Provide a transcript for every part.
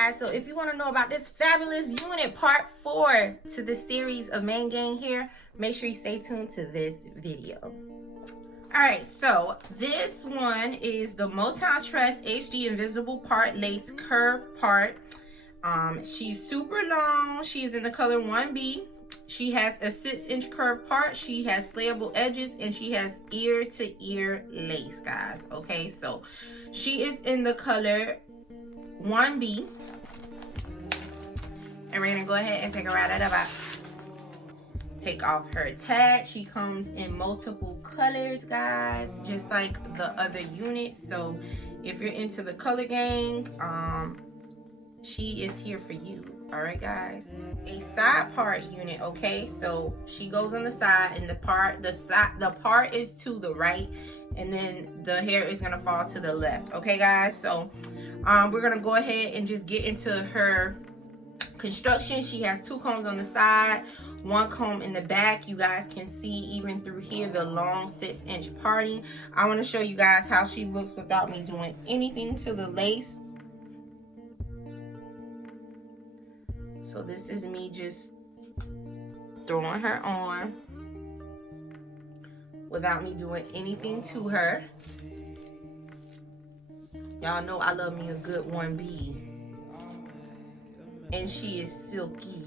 guys, so if you want to know about this fabulous unit, part 4 to the series of Manegang here, make sure you stay tuned to this video. All right, so this one is the Motown Tress HD Invisible Part Lace Curve Part. She's super long. She's in the color 1B. She has a 6-inch curved part. She has slayable edges, and she has ear-to-ear lace, guys. Okay, so she is in the color 1B. And we're gonna go ahead and take her right out of it. Take off her tag. She comes in multiple colors, guys, just like the other units. So if you're into the color gang, she is here for you. All right, guys. A side part unit. Okay, so she goes on the side, and the part is to the right, and then the hair is gonna fall to the left. Okay, guys. So we're gonna go ahead and just get into her construction. She has 2 combs on the side, 1 comb in the back. You guys can see even through here the long 6-inch parting. I want to show you guys how she looks without me doing anything to the lace. So this is me just throwing her on without me doing anything to her. Y'all know I love me a good 1B. And she is silky.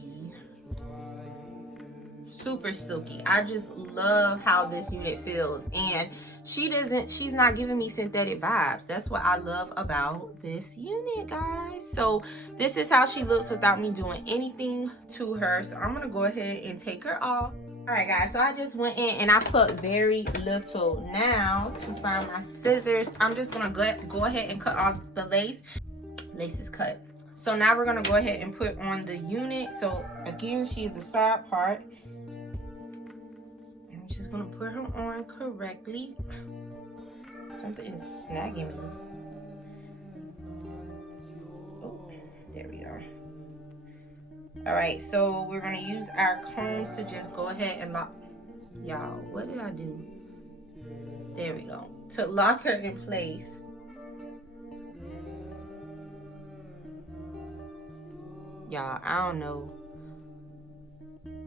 Super silky. I just love how this unit feels. And she's not giving me synthetic vibes. That's what I love about this unit, guys. So this is how she looks without me doing anything to her. So I'm gonna go ahead and take her off. All right, guys, so I just went in and I plucked very little. Now to find my scissors, I'm just gonna go ahead and cut off the lace. Lace is cut. So now we're gonna go ahead and put on the unit. So again, she is the side part. I'm just gonna put her on correctly. Something is snagging me. Oh, there we are. All right, so we're gonna use our combs to just go ahead and lock. Y'all, what did I do? There we go. To lock her in place. Y'all, I don't know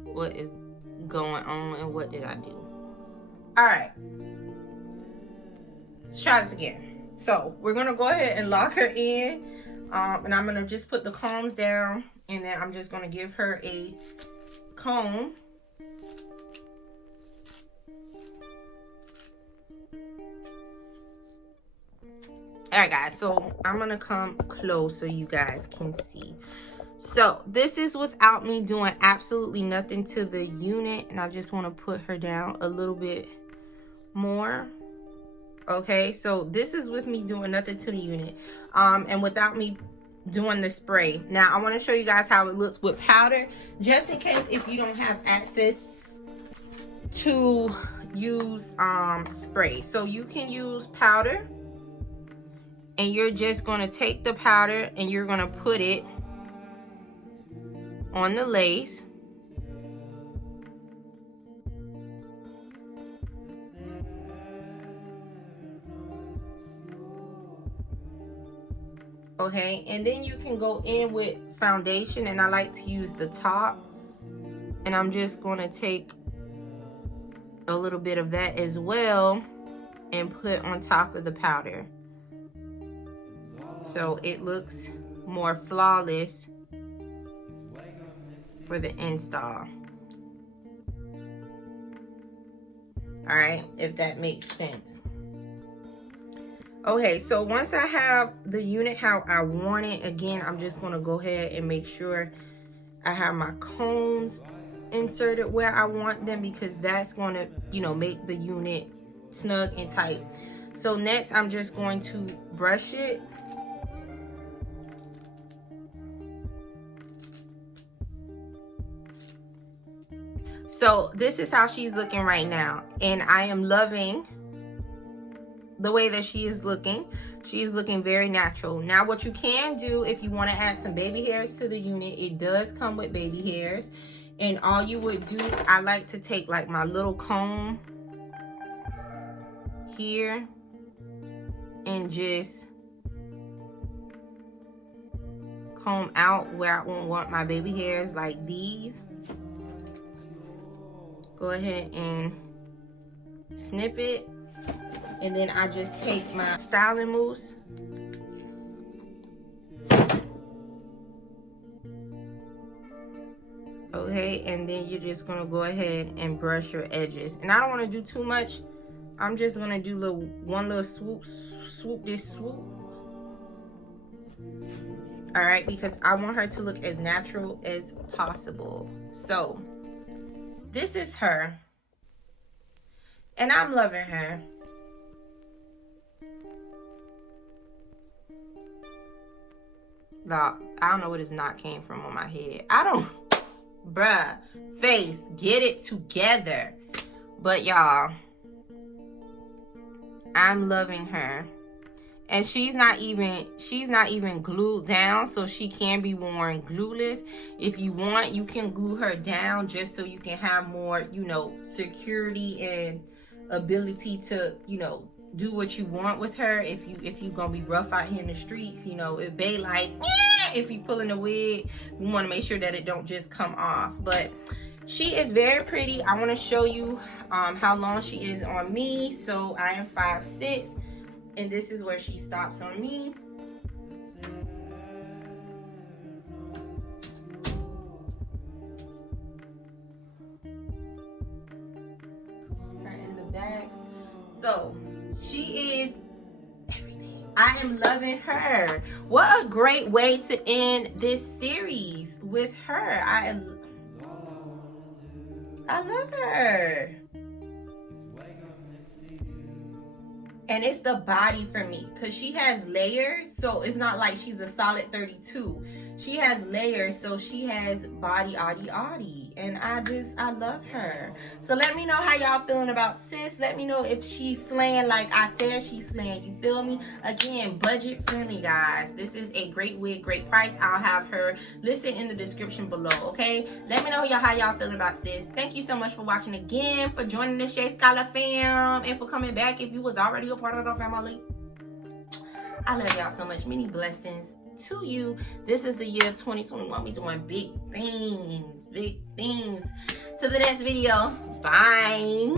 what is going on and what did I do. All right, let's try this again. So we're gonna go ahead and lock her in, and I'm gonna just put the combs down, and then I'm just gonna give her a comb. All right, guys, so I'm gonna come close so you guys can see. So this is without me doing absolutely nothing to the unit, and I just want to put her down a little bit more. Okay, so this is with me doing nothing to the unit, and without me doing the spray. Now I want to show you guys how it looks with powder, just in case if you don't have access to use spray. So you can use powder, and you're just going to take the powder and you're going to put it on the lace. Okay, and then you can go in with foundation, and I like to use the top, and I'm just going to take a little bit of that as well and put on top of the powder, so it looks more flawless for the install. All right, if that makes sense. Okay, so once I have the unit how I want it, again, I'm just gonna go ahead and make sure I have my combs inserted where I want them, because that's gonna, you know, make the unit snug and tight. So next, I'm just going to brush it. So this is how she's looking right now, and I am loving the way that she is looking. She is looking very natural. Now what you can do if you want to add some baby hairs to the unit, it does come with baby hairs, and all you would do, I like to take like my little comb here and just comb out where I won't want my baby hairs like these, go ahead and snip it. And then I just take my styling mousse. Okay, and then you're just gonna go ahead and brush your edges. And I don't wanna do too much. I'm just gonna do one little swoop. All right, because I want her to look as natural as possible. So this is her, and I'm loving her. I don't know where this knot came from on my head. Bruh, face, get it together. But y'all, I'm loving her. And she's not even glued down, so she can be worn glueless. If you want, you can glue her down just so you can have more, you know, security and ability to, you know, do what you want with her. If you gonna be rough out here in the streets, you know, if they like, if you pulling a wig, we want to make sure that it don't just come off. But she is very pretty. I want to show you how long she is on me. So I am 5'6", and this is where she stops on me. Her in the back. So she is everything. I am loving her. What a great way to end this series with her. I love her. And it's the body for me, because she has layers, so it's not like she's a solid 32. She has layers, so she has body, and I love her. So let me know how y'all feeling about sis. Let me know if she's slaying like I said she's slaying. You feel me? Again, budget friendly, guys. This is a great wig, great price. I'll have her listed in the description below, okay? Let me know how y'all feeling about sis. Thank you so much for watching again, for joining the SHAYSKYLER fam, and for coming back if you was already a part of the family. I love y'all so much. Many blessings to you. This is the year 2021. We doing big things. Till the next video. Bye.